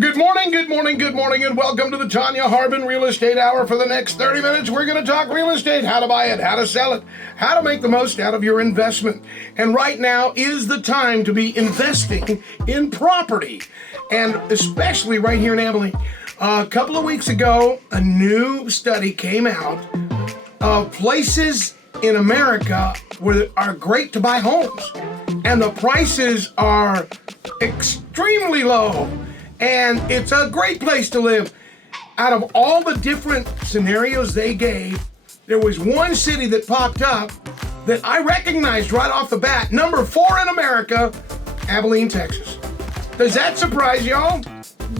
Good morning, good morning, good morning, and welcome to the Tonya Harbin Real Estate Hour. For the next 30 minutes, we're going to talk real estate, how to buy it, how to sell it, how to make the most out of your investment. And right now is the time to be investing in property, and especially right here in Abilene. A couple of weeks ago, a new study came out of places in America where are great to buy homes, and the prices are extremely low. And it's a great place to live. Out of all the different scenarios they gave, there was one city that popped up that I recognized right off the bat. Number 4 in America, Abilene, Texas. Does that surprise y'all?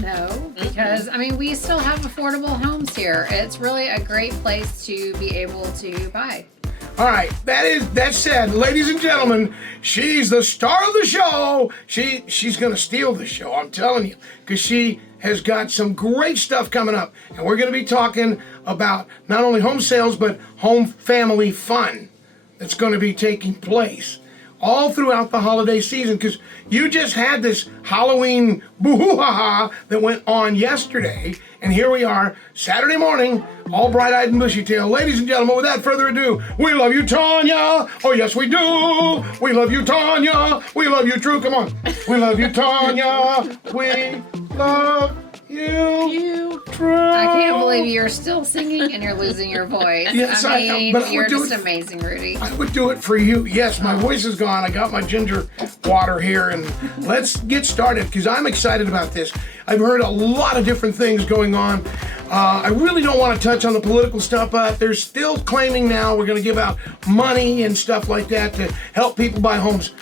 No, because we still have affordable homes here. It's really a great place to be able to buy. All right, that said, ladies and gentlemen, she's the star of the show. She's going to steal the show, I'm telling you, because she has got some great stuff coming up. And we're going to be talking about not only home sales, but home family fun that's going to be taking place all throughout the holiday season, because you just had this Halloween boo-hoo-ha-ha that went on yesterday, and here we are, Saturday morning, all bright-eyed and bushy-tailed. Ladies and gentlemen, without further ado, we love you, Tonya. Oh, yes, we do. We love you, Tonya. We love you, Drew. Come on. We love you, Tonya. We love you, Drew. I can't believe you're still singing and you're losing your voice. Yes, you're just amazing, Rudy. I would do it for you. Yes, my voice is gone. I got my ginger water here, and let's get started because I'm excited about this. I've heard a lot of different things going on. I really don't want to touch on the political stuff, but they're still claiming now we're going to give out money and stuff like that to help people buy homes.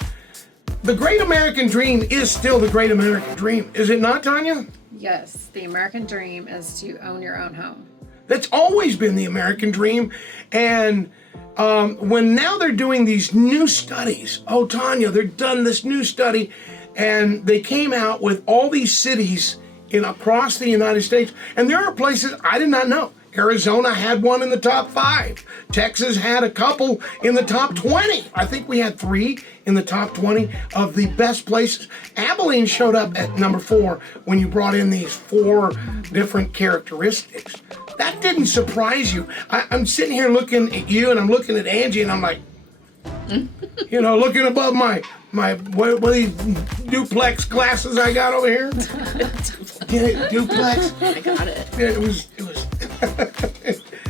The great American dream is still the great American dream, is it not, Tonya? Yes, the American dream is to own your own home. That's always been the American dream. And when now they're doing these new studies, oh, Tonya, they've done this new study, and they came out with all these cities across the United States. And there are places I did not know. Arizona had one in the top 5. Texas had a couple in the top 20. I think we had 3 in the top 20 of the best places. Abilene showed up at number 4 when you brought in these 4 different characteristics. That didn't surprise you. I'm sitting here looking at you, and I'm looking at Angie, and I'm like, looking above my what are these duplex glasses I got over here? Duplex. I got it. Yeah, it was.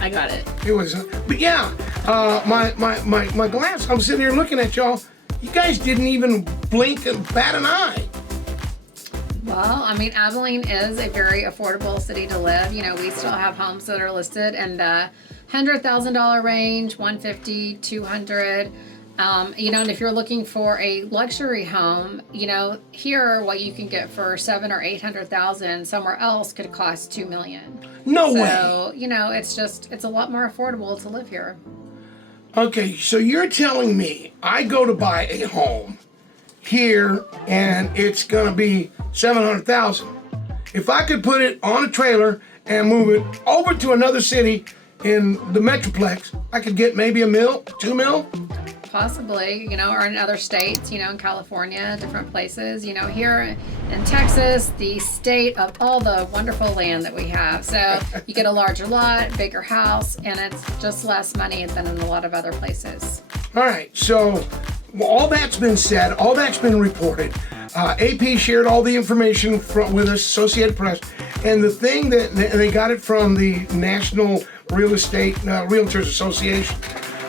I got it. It was, but yeah, my glass. I'm sitting here looking at y'all. You guys didn't even blink and bat an eye. Well, Abilene is a very affordable city to live. We still have homes that are listed in the $100,000 range, $150,000, $200,000. And if you're looking for a luxury home, here what you can get for $700,000 or $800,000 somewhere else could cost $2 million. No way. So it's a lot more affordable to live here. Okay, so you're telling me I go to buy a home here and it's gonna be $700,000. If I could put it on a trailer and move it over to another city in the Metroplex, I could get maybe $1 million, $2 million. Possibly, or in other states, in California, different places, here in Texas, the state of all the wonderful land that we have. So you get a larger lot, bigger house, and it's just less money than in a lot of other places. All right, so all that's been said, all that's been reported. AP shared all the information with us, Associated Press, and the thing that they got it from the National Real Estate Realtors Association.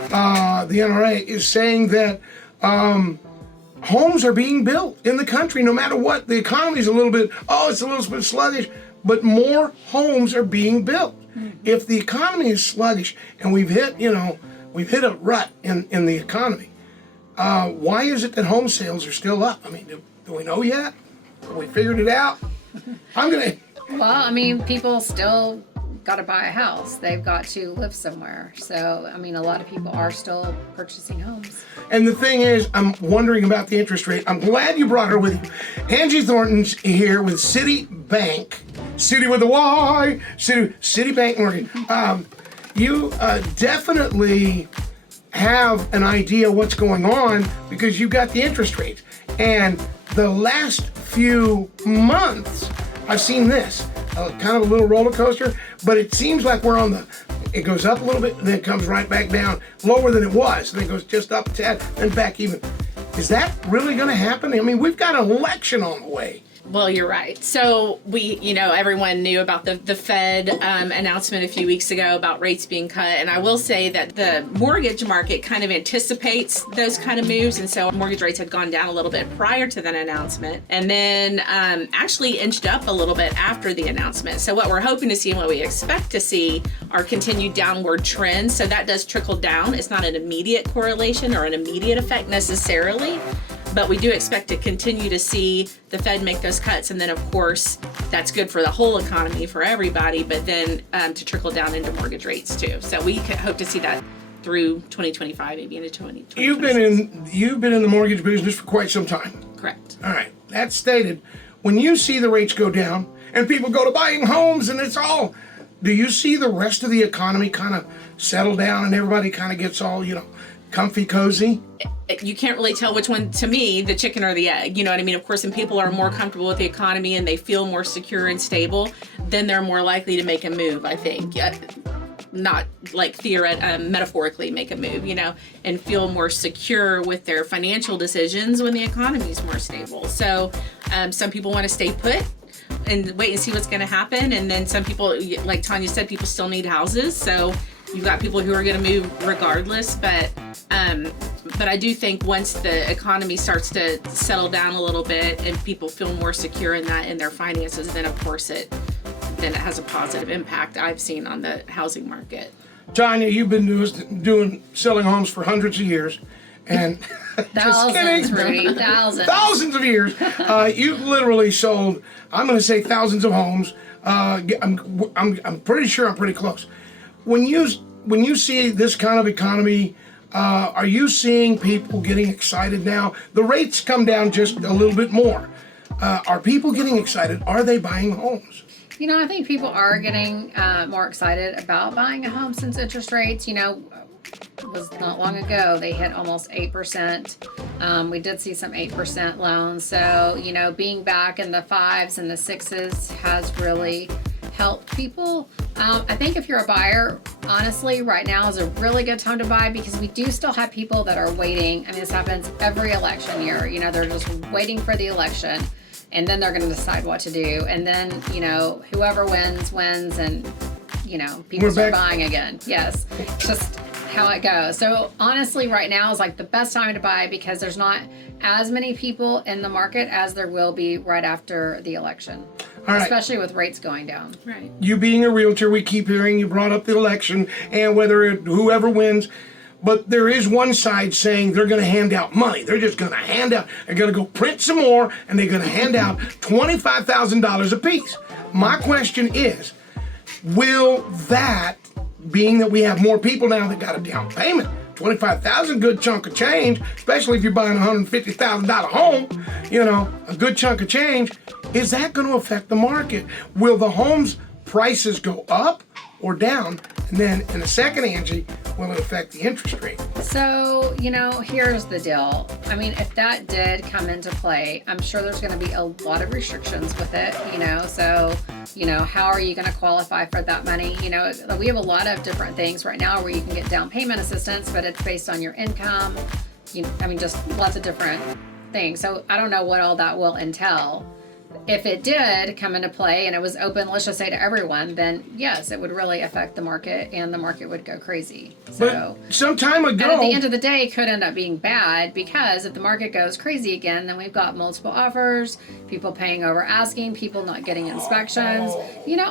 The NRA is saying that homes are being built in the country no matter what. The economy's it's a little bit sluggish, but more homes are being built. Mm-hmm. If the economy is sluggish and we've hit a rut in the economy, why is it that home sales are still up? Do we know yet? Have we figured it out? Well, people still got to buy a house. They've got to live somewhere. So, a lot of people are still purchasing homes. And the thing is, I'm wondering about the interest rate. I'm glad you brought her with you. Angie Thornton's here with Citibank. City with a Y. Citibank Mortgage. You definitely have an idea what's going on because you got the interest rates. And the last few months, I've seen this, kind of a little roller coaster, but it seems like it goes up a little bit and then comes right back down, lower than it was, and then goes just up a tad, then back even. Is that really going to happen? I mean, we've got an election on the way. Well, you're right. So everyone knew about the Fed announcement a few weeks ago about rates being cut. And I will say that the mortgage market kind of anticipates those kind of moves. And so mortgage rates had gone down a little bit prior to that announcement and then actually inched up a little bit after the announcement. So what we're hoping to see and what we expect to see are continued downward trends. So that does trickle down. It's not an immediate correlation or an immediate effect necessarily. But we do expect to continue to see the Fed make those cuts. And then, of course, that's good for the whole economy, for everybody, but then to trickle down into mortgage rates, too. So we hope to see that through 2025, maybe into 2026. You've been in the mortgage business for quite some time. Correct. All right. That stated, when you see the rates go down and people go to buying homes and do you see the rest of the economy kind of settle down and everybody kind of gets all, comfy, cozy? You can't really tell which one, to me, the chicken or the egg. You know what I mean? Of course, when people are more comfortable with the economy and they feel more secure and stable, then they're more likely to make a move, I think. Not like metaphorically make a move, and feel more secure with their financial decisions when the economy is more stable. So some people want to stay put and wait and see what's going to happen. And then some people, like Tonya said, people still need houses. So you've got people who are going to move regardless. But I do think once the economy starts to settle down a little bit and people feel more secure in their finances, then of course it has a positive impact I've seen on the housing market. Tonya, you've been selling homes for hundreds of years. And thousands, Rudy, thousands of years. You've literally sold, I'm going to say thousands of homes. I'm pretty sure I'm pretty close. When you see this kind of economy, are you seeing people getting excited now? The rates come down just a little bit more. Are people getting excited? Are they buying homes? I think people are getting more excited about buying a home since interest rates, it was not long ago, they hit almost 8%. We did see some 8% loans. So, being back in the 5s and the 6s has really helped people. I think if you're a buyer, honestly, right now is a really good time to buy because we do still have people that are waiting. I mean, this happens every election year. They're just waiting for the election and then they're going to decide what to do. And then, whoever wins, and, people start buying again. Yes. Just how it goes. So honestly, right now is like the best time to buy because there's not as many people in the market as there will be right after the election. All right. Especially with rates going down. Right. You being a realtor, we keep hearing you brought up the election and whoever wins. But there is one side saying they're going to hand out money. They're just going to they're going to go print some more and they're going to hand out $25,000 a piece. My question is, will that, being that we have more people now that got a down payment, $25,000, good chunk of change, especially if you're buying a $150,000 home, a good chunk of change, is that going to affect the market? Will the homes prices go up or down? And then in the second, Angie, will it affect the interest rate? So, here's the deal. I mean, if that did come into play, I'm sure there's going to be a lot of restrictions with it, so, how are you going to qualify for that money? We have a lot of different things right now where you can get down payment assistance, but it's based on your income, just lots of different things. So I don't know what all that will entail. If it did come into play and it was open, let's just say to everyone, then yes, it would really affect the market and the market would go crazy. So, but some time ago, and at the end of the day, it could end up being bad because if the market goes crazy again, then we've got multiple offers, people paying over asking, people not getting inspections,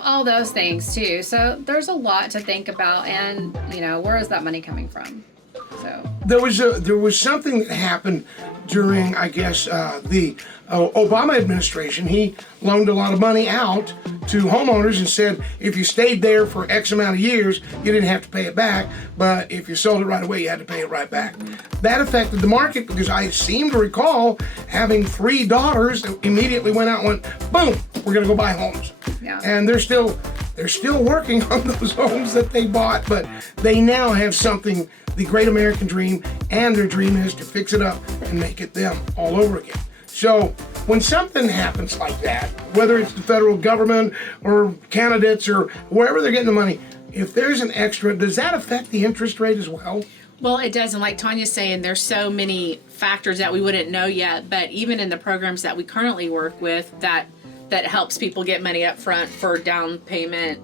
all those things too. So there's a lot to think about, and where is that money coming from? So there was something that happened during, I guess, the Obama administration. He loaned a lot of money out to homeowners and said if you stayed there for X amount of years, you didn't have to pay it back. But if you sold it right away, you had to pay it right back. That affected the market because I seem to recall having 3 daughters that immediately went out and went, boom, we're going to go buy homes. Yeah. And they're still working on those homes that they bought, but they now have something, the great American dream, and their dream is to fix it up and make it them all over again. So when something happens like that, whether it's the federal government or candidates or wherever they're getting the money, if there's an extra, does that affect the interest rate as well? Well, it does. And like Tonya's saying, there's so many factors that we wouldn't know yet. But even in the programs that we currently work with, that helps people get money up front for down payment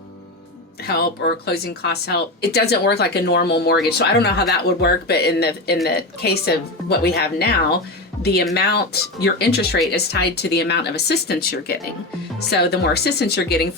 help or closing cost help, it doesn't work like a normal mortgage. So I don't know how that would work. But in the case of what we have now, the amount, your interest rate is tied to the amount of assistance you're getting. So the more assistance you're getting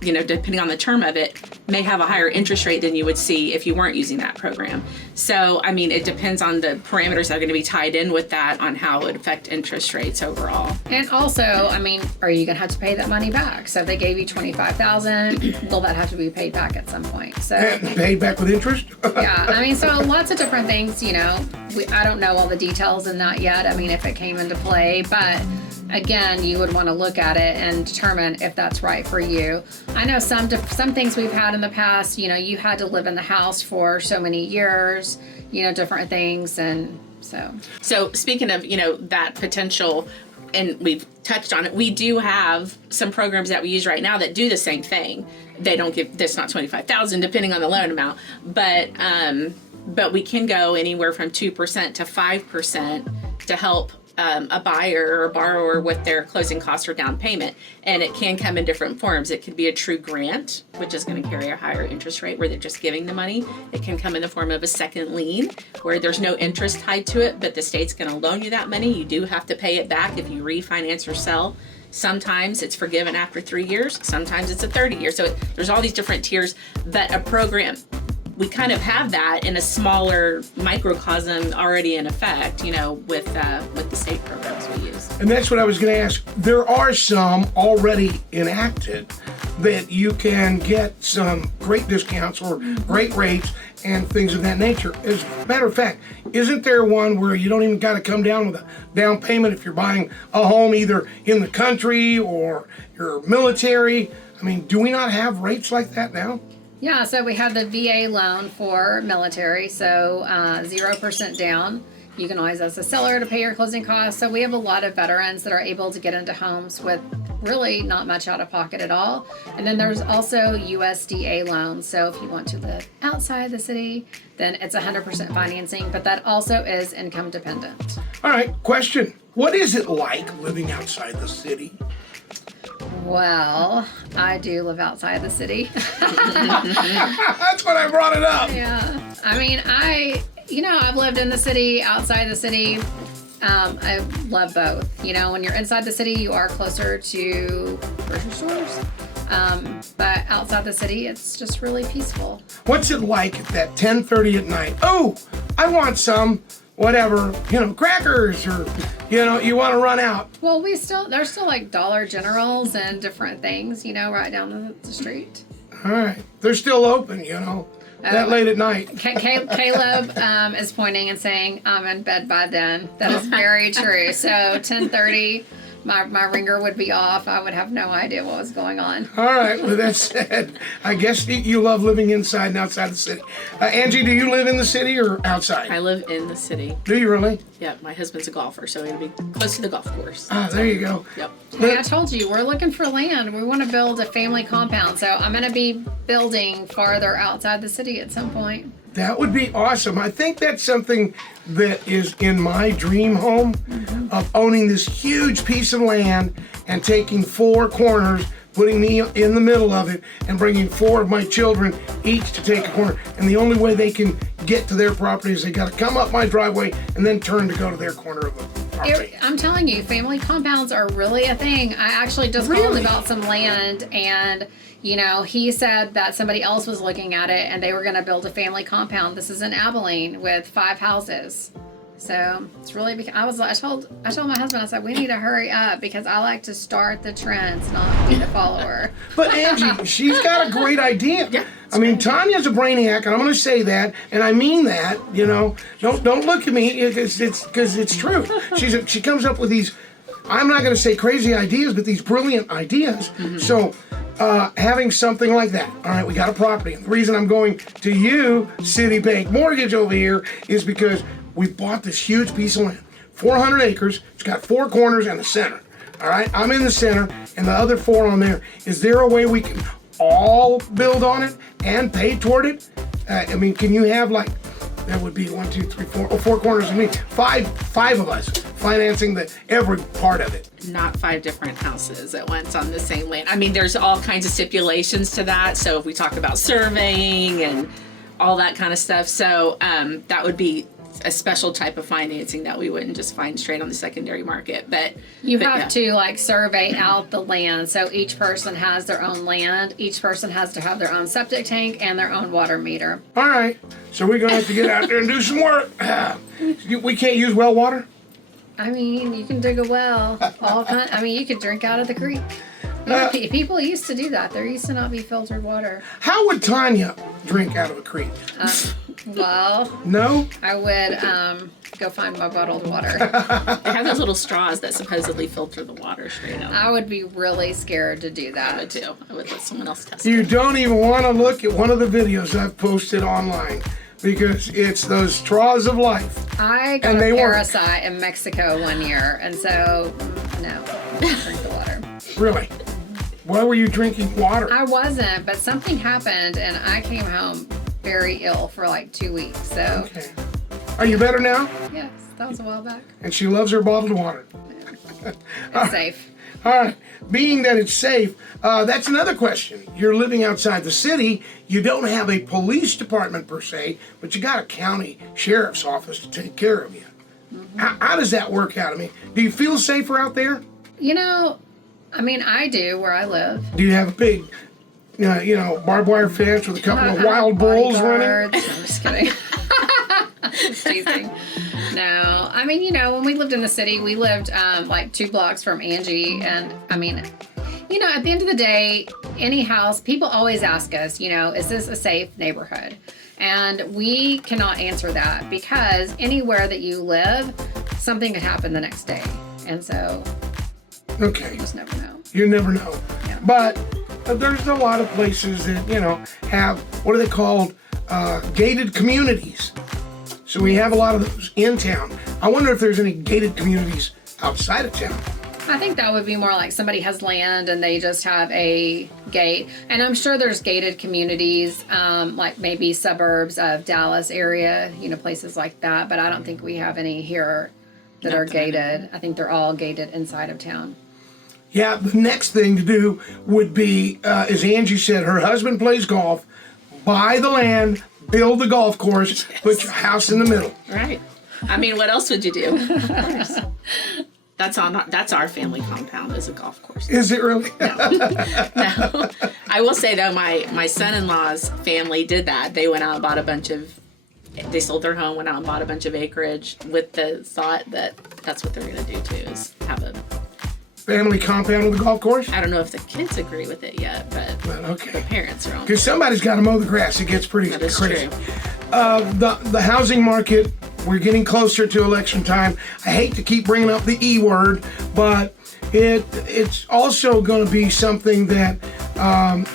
depending on the term of it, may have a higher interest rate than you would see if you weren't using that program. So, I mean, it depends on the parameters that are going to be tied in with that on how it would affect interest rates overall. And also, I mean, are you going to have to pay that money back? So if they gave you $25,000, will that have to be paid back at some point? So Paid back with interest? yeah, I mean, so lots of different things, I don't know all the details in that yet. I mean, if it came into play, but again, you would want to look at it and determine if that's right for you. I know some things we've had in the past, you had to live in the house for so many years, different things. And So speaking of, that potential, and we've touched on it, we do have some programs that we use right now that do the same thing. They don't give, that's not $25,000 depending on the loan amount, but we can go anywhere from 2% to 5% to help a buyer or borrower with their closing costs or down payment. And it can come in different forms. It could be a true grant, which is going to carry a higher interest rate where they're just giving the money. It can come in the form of a second lien where there's no interest tied to it, but the state's going to loan you that money. You do have to pay it back if you refinance or sell. Sometimes it's forgiven after 3 years. Sometimes it's a 30 years. So there's all these different tiers that a program, we kind of have that in a smaller microcosm already in effect, with the state programs we use. And that's what I was going to ask. There are some already enacted that you can get some great discounts or great rates and things of that nature. As a matter of fact, isn't there one where you don't even got to come down with a down payment if you're buying a home either in the country or your military? I mean, do we not have rates like that now? yeah, so we have the VA loan for military, so 0% down. You can always ask the seller to pay your closing costs. So we have a lot of veterans that are able to get into homes with really not much out of pocket at all. And then there's also USDA loans. So if you want to live outside the city, then it's 100% financing, but that also is income dependent. All right, question. What is it like living outside the city? Well, I do live outside the city. That's when I brought it up. Yeah. I mean, I've lived in the city, outside the city. I love both. When you're inside the city, you are closer to grocery stores. But outside the city, it's just really peaceful. What's it like at that 10:30 at night? Oh, I want some, whatever, crackers or, you want to run out. Well, there's still like Dollar Generals and different things, right down the street. All right. They're still open, that late at night. Caleb is pointing and saying, I'm in bed by then. That is very true. So 10:30, my ringer would be off. I would have no idea what was going on. All right. With that said, I guess you love living inside and outside the city. Angie, do you live in the city or outside? I live in the city. Do you really? Yeah, my husband's a golfer, so it'll be close to the golf course. There you go. Yep. Hey, I told you, we're looking for land. We want to build a family compound. So I'm going to be building farther outside the city at some point. That would be awesome. I think that's something that is in my dream home of owning this huge piece of land and taking 4 corners, putting me in the middle of it, and bringing 4 of my children each to take a corner. And the only way they can get to their property is they got to come up my driveway and then turn to go to their corner of the property. I'm telling you, family compounds are really a thing. I actually just called about some land, and he said that somebody else was looking at it and they were going to build a family compound. This is in Abilene with 5 houses. So it's really, I told my husband, I said, we need to hurry up because I like to start the trends, not be the follower. But Angie, she's got a great idea. Yeah, I mean, Tonya's a brainiac, and I'm going to say that, and I mean that. Don't look at me because it's true. She comes up with these, I'm not going to say crazy ideas, but these brilliant ideas. Mm-hmm. So having something like that, all right, we got a property. And the reason I'm going to you, Citibank Mortgage over here, is because we bought this huge piece of land, 400 acres. It's got 4 corners and a center. All right, I'm in the center, and the other 4 on there. Is there a way we can all build on it and pay toward it? I mean, can you have like, that would be 1, 2, 3, 4, 4 corners of me, five of us financing every part of it. Not 5 different houses at once on the same land. I mean, there's all kinds of stipulations to that. So if we talk about surveying and all that kind of stuff, so that would be a special type of financing that we wouldn't just find straight on the secondary market. But you have to like survey out the land, so each person has their own land. Each person has to have their own septic tank and their own water meter. All right, so we're gonna have to get out there and do some work. We can't use well water? I mean, you can dig a well. I mean, you could drink out of the creek. People used to do that. There used to not be filtered water. How would Tonya drink out of a creek? Well, No? I would go find my bottled water. they have those little straws that supposedly filter the water straight out. I would be really scared to do I that. would too. I would let someone else test You it. don't even want to look at one of the videos I've posted online because it's those straws of life. I got And they a work. parasite in Mexico one year, and so no, I don't drink the water. Really? Why were you drinking water? I wasn't, but something happened, and I came home very ill for like 2 weeks. So Okay. Are you better now? yes, that was a while back. And she loves her bottled water. It's safe. All right. Being that it's safe, that's another question. You're living outside the city. You don't have a police department per se, but you got a county sheriff's office to take care of you. How does that work out? I mean, do you feel safer out there? You know, I mean, I do where I live. Do you have a big, barbed wire fence with a couple of wild bulls running? Bodyguards. I'm just kidding. Just teasing. No, I mean, when we lived in the city, we lived like 2 blocks from Angie, and I mean, at the end of the day, any house, people always ask us, is this a safe neighborhood? And we cannot answer that because anywhere that you live, something could happen the next day, and so Okay. you just never know. You never know. Yeah. But there's a lot of places that, have, what are they called? Gated communities. So we have a lot of those in town. I wonder if there's any gated communities outside of town. I think that would be more like somebody has land and they just have a gate. And I'm sure there's gated communities, like maybe suburbs of Dallas area, places like that. But I don't think we have any here that are gated. I think they're all gated inside of town. Yeah, the next thing to do would be, as Angie said, her husband plays golf, buy the land, build the golf course, put your house in the middle. Right. I mean, what else would you do? Of course. That's our family compound is a golf course. Is it really? No. I will say though, my son-in-law's family did that. They went out and bought they sold their home, went out and bought a bunch of acreage with the thought that that's what they're going to do too, is have a Family compound with a golf course? I don't know if the kids agree with it yet, but Well, okay. the parents are on. Because somebody's got to mow the grass. It gets pretty That is crazy. true. The housing market, we're getting closer to election time. I hate to keep bringing up the E word, but it's also going to be something that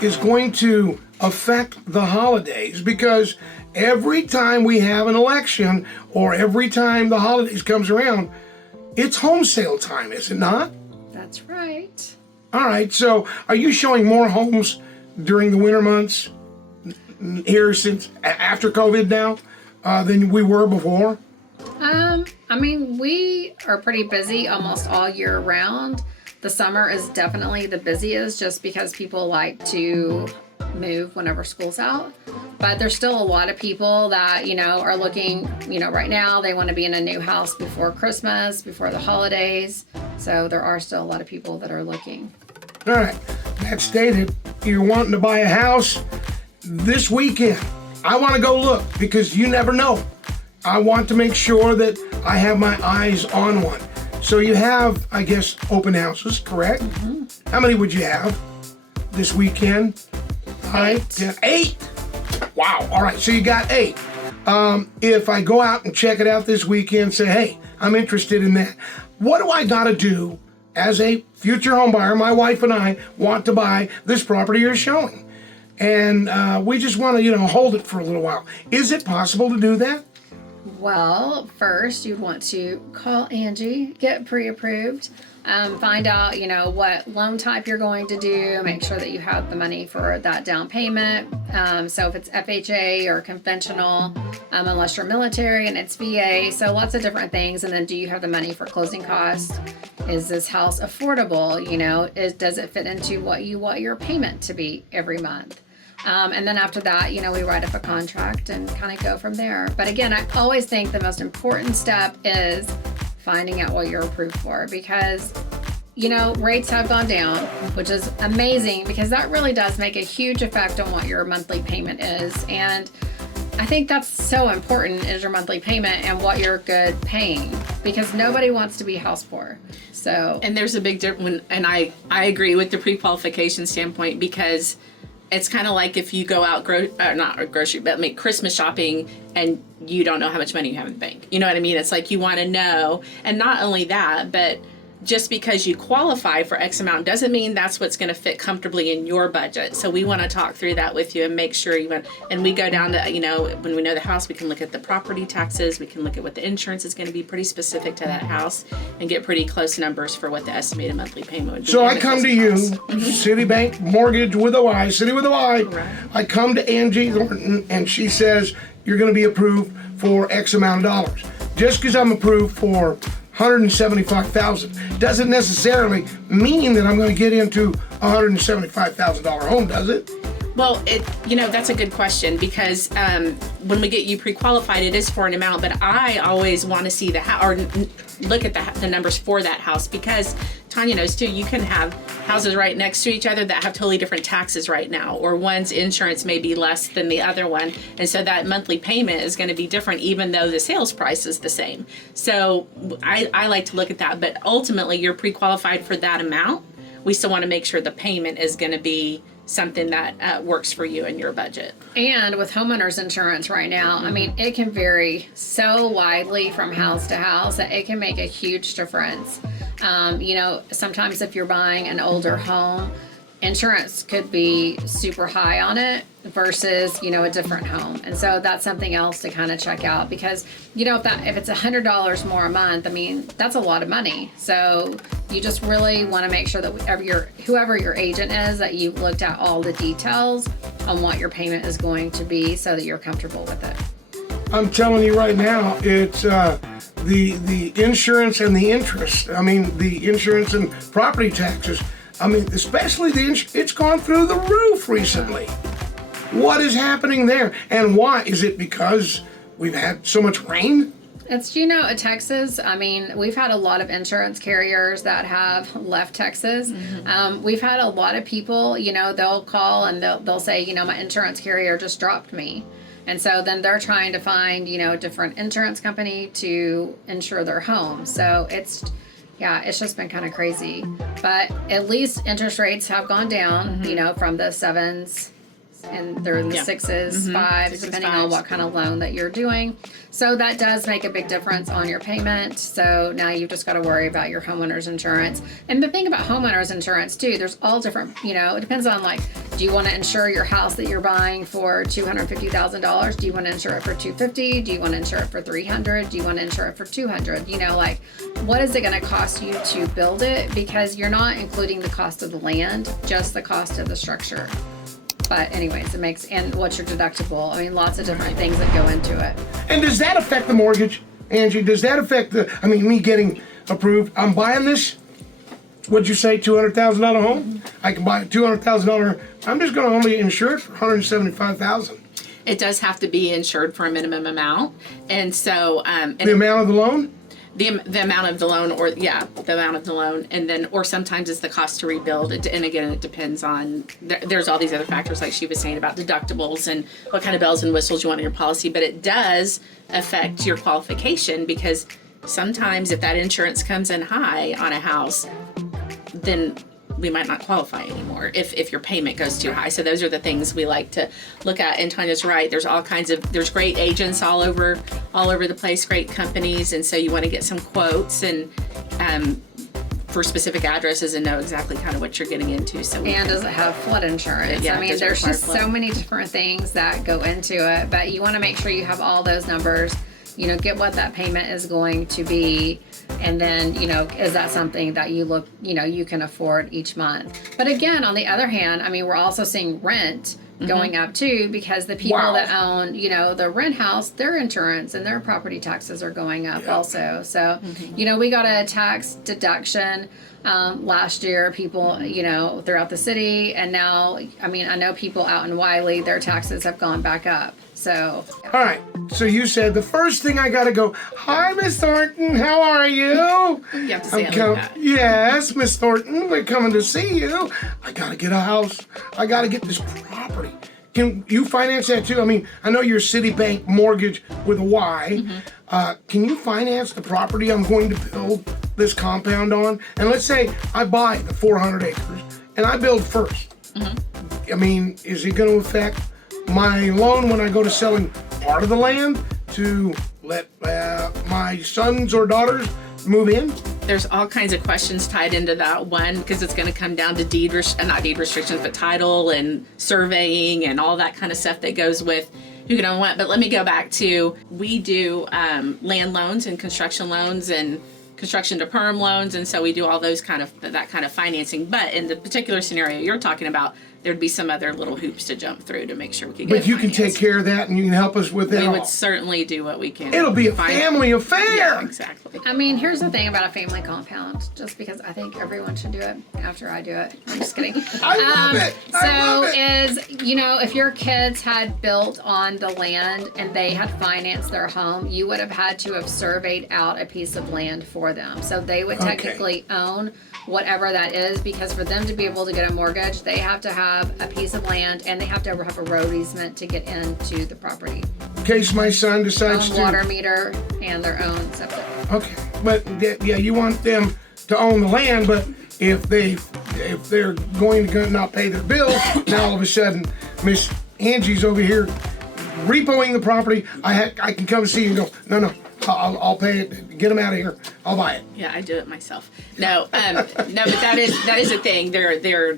is going to affect the holidays, because every time we have an election or every time the holidays comes around, it's home sale time, is it not? That's right. All right, so are you showing more homes during the winter months here since after COVID now than we were before? I mean, we are pretty busy almost all year round. The summer is definitely the busiest just because people like to move whenever school's out. But there's still a lot of people that, are looking, right now they want to be in a new house before Christmas, before the holidays. So there are still a lot of people that are looking. All right, that stated, you're wanting to buy a house this weekend. I want to go look because you never know. I want to make sure that I have my eyes on one. So you have, I guess, open houses, correct? Mm-hmm. How many would you have this weekend? 8. Wow. All right. So you got 8. If I go out and check it out this weekend, say, hey, I'm interested in that. What do I got to do as a future home buyer? My wife and I want to buy this property you're showing. And we just want to, hold it for a little while. Is it possible to do that? Well, first you'd want to call Angie, get pre-approved, find out, what loan type you're going to do, make sure that you have the money for that down payment. So if it's FHA or conventional, unless you're military, and it's VA, so lots of different things. And then do you have the money for closing costs? Is this house affordable? Does it fit into what you want your payment to be every month? And then after that, we write up a contract and kind of go from there. But again, I always think the most important step is finding out what you're approved for, because, rates have gone down, which is amazing, because that really does make a huge effect on what your monthly payment is. And I think that's so important, is your monthly payment and what you're good paying, because nobody wants to be house poor. So, and there's a big difference, and I agree with the pre-qualification standpoint, because it's kind of like if you go out Christmas shopping and you don't know how much money you have in the bank. You know what I mean? It's like you want to know. And not only that, but just because you qualify for X amount doesn't mean that's what's going to fit comfortably in your budget. So we want to talk through that with you and make sure and we go down to, when we know the house, we can look at the property taxes, we can look at what the insurance is going to be, pretty specific to that house, and get pretty close numbers for what the estimated monthly payment would be. So I come to you, Citibank Mortgage with a Y, City with a Y. Right. I come to Angie Thornton, and she says, you're going to be approved for X amount of dollars. Just because I'm approved for $175,000 doesn't necessarily mean that I'm going to get into a $175,000 home, does it? Well, that's a good question, because when we get you pre-qualified, it is for an amount, but I always want to see the house, or look at the numbers for that house, because Tonya knows too, you can have houses right next to each other that have totally different taxes right now, or one's insurance may be less than the other one, and so that monthly payment is going to be different even though the sales price is the same. So I like to look at that, but ultimately you're pre-qualified for that amount. We still want to make sure the payment is going to be something that works for you and your budget. And with homeowners insurance right now, I mean, it can vary so widely from house to house that it can make a huge difference. Sometimes if you're buying an older home, insurance could be super high on it versus, a different home. And so that's something else to kind of check out, because, if it's $100 more a month, I mean, that's a lot of money. So you just really want to make sure that whoever your agent is, that you've looked at all the details on what your payment is going to be so that you're comfortable with it. I'm telling you right now, it's the insurance and the interest. I mean, the insurance and property taxes. I mean, especially it's gone through the roof recently. What is happening there, and why? Is it because we've had so much rain? It's, Texas, I mean, we've had a lot of insurance carriers that have left Texas. Mm-hmm. We've had a lot of people, they'll call and they'll say, my insurance carrier just dropped me. And so then they're trying to find, a different insurance company to insure their home. So it's just been kind of crazy. But at least interest rates have gone down, from the 7s, and they're in the 6s, 5s, depending on what kind of loan that you're doing. So that does make a big difference on your payment. So now you've just got to worry about your homeowner's insurance. And the thing about homeowner's insurance too, there's all different, it depends on do you want to insure your house that you're buying for $250,000? Do you want to insure it for $250,000? Do you want to insure it for $300,000? Do you want to insure it for $200,000? What is it going to cost you to build it? Because you're not including the cost of the land, just the cost of the structure. But anyways, and what's your deductible? I mean, lots of different things that go into it. And does that affect the mortgage, Angie? Does that affect me getting approved? I'm buying this, what'd you say, $200,000 home? I can buy a $200,000. I'm just going to only insure it for $175,000. It does have to be insured for a minimum amount. And so... the amount of the loan? The amount of the loan, the amount of the loan, and then, or sometimes it's the cost to rebuild. And again, it depends on, there's all these other factors like she was saying about deductibles and what kind of bells and whistles you want in your policy, but it does affect your qualification, because sometimes if that insurance comes in high on a house, then we might not qualify anymore if your payment goes too high. So those are the things we like to look at. And Tonya's right. There's great agents all over the place, great companies. And so you want to get some quotes and for specific addresses and know exactly kind of what you're getting into. And does it have flood insurance? Yeah, I mean, there's just so many different things that go into it, but you want to make sure you have all those numbers get what that payment is going to be. And then, is that something that you can afford each month? But again, on the other hand, I mean, we're also seeing rent going up too, because the people that own, the rent house, their insurance and their property taxes are going up also. So, we got a tax deduction last year, people, throughout the city. And now, I mean, I know people out in Wiley, their taxes have gone back up. So, All right. So you said the first thing I got to go, hi, Miss Thornton. How are you? You have to say it like that. Yes, Miss Thornton. We're coming to see you. I got to get a house. I got to get this property. Can you finance that too? I mean, I know you're Citibank mortgage with a Y. Can you finance the property I'm going to build this compound on? And let's say I buy the 400 acres and I build first. I mean, is it going to affect my loan when I go to selling part of the land to let my sons or daughters move in? There's all kinds of questions tied into that one, because it's going to come down to not deed restrictions, but title and surveying and all that kind of stuff that goes with who can own what. But let me go back to, we do land loans and construction loans and construction to perm loans, and so we do all those that kind of financing. But in the particular scenario you're talking about, there'd be some other little hoops to jump through to make sure we could get But you can take care of that and you can help us with that. We would certainly do what we can. It'll be a family affair. Yeah, exactly. I mean, here's the thing about a family compound, just because I think everyone should do it after I do it. I'm just kidding. I love it. I love it. If your kids had built on the land and they had financed their home, you would have had to have surveyed out a piece of land for them. So they would technically own whatever that is, because for them to be able to get a mortgage, they have to have a piece of land and they have to have a road easement to get into the property. In case my son decides Own water meter and their own septic. Okay, but you want them to own the land, but if they're going to not pay their bills, now all of a sudden Miss Angie's over here repoing the property. I can come see you and go, no, I'll pay it. Get them out of here. I'll buy it. Yeah, I do it myself. No, but that is a thing. They're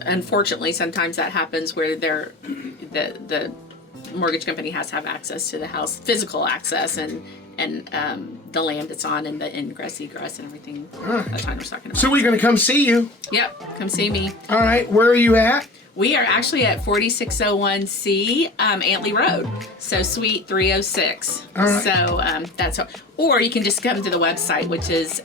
unfortunately sometimes that happens where the mortgage company has to have access to the house, physical access, and the land it's on, and the ingress, egress, and everything. Right. That time we're talking about. So we're going to come see you. Yep, come see me. All right, where are you at? We are actually at 4601C Antley Road, so Suite 306. All right. So or you can just come to the website, which is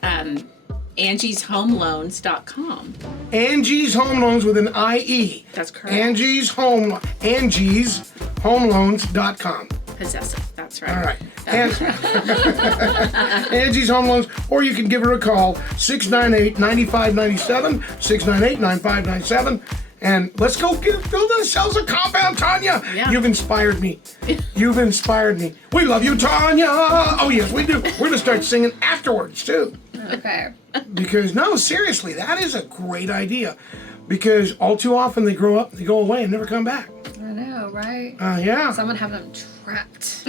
Angie'sHomeLoans.com. Angie's Home Loans with an IE. That's correct. Angie'sHomeLoans.com. Possessive. That's right. All right. Angie's Home Loans, or you can give her a call, 698-9597, 698-9597. And let's go build ourselves a compound, Tonya. Yeah. You've inspired me. You've inspired me. We love you, Tonya. Oh, yes, we do. We're going to start singing afterwards, too. Okay. Because, no, seriously, that is a great idea. Because all too often they grow up, they go away and never come back. I know, right? Yeah. Someone have them trapped.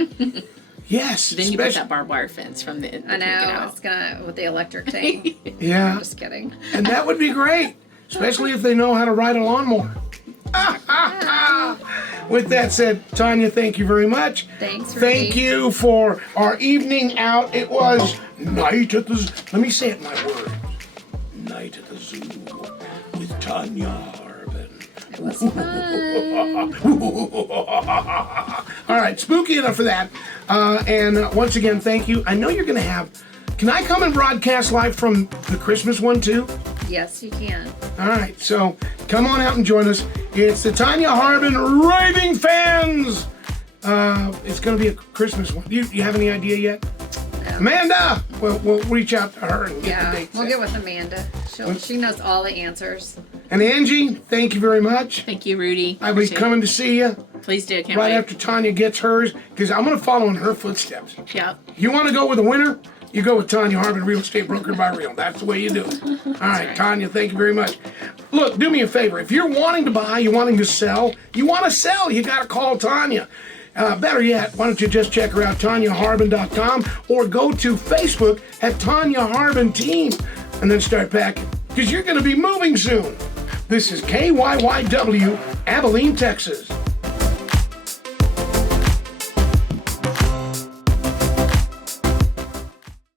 Yes. Then you put that barbed wire fence from the I know, it's gonna, with the electric thing. Yeah. I'm just kidding. And that would be great. Especially if they know how to ride a lawnmower. With that said, Tonya, thank you very much. Thanks, Rudy. Thank you for our evening out. It was night at the zoo. Let me say it in my words. Night at the zoo with Tonya Harbin. It was fun. All right, spooky enough for that. And once again, thank you. I know you're going to have... Can I come and broadcast live from the Christmas one, too? Yes, you can. All right, so come on out and join us. It's the Tonya Harbin Raving Fans. It's going to be a Christmas one. You have any idea yet? No. Amanda! We'll reach out to her and get the dates. We'll get with Amanda. She knows all the answers. And Angie, thank you very much. Thank you, Rudy. I'll be Appreciate coming it. to see you Please do. Can't right wait. after Tonya gets hers, because I'm going to follow in her footsteps. Yep. You want to go with a winner? You go with Tonya Harbin, Real Estate Broker by Real. That's the way you do it. All right, Tonya, thank you very much. Look, do me a favor. If you're wanting to buy, you're wanting to sell, you got to call Tonya. Better yet, why don't you just check her out, TonyaHarbin.com, or go to Facebook at Tonya Harbin Team, and then start packing, because you're going to be moving soon. This is KYYW, Abilene, Texas.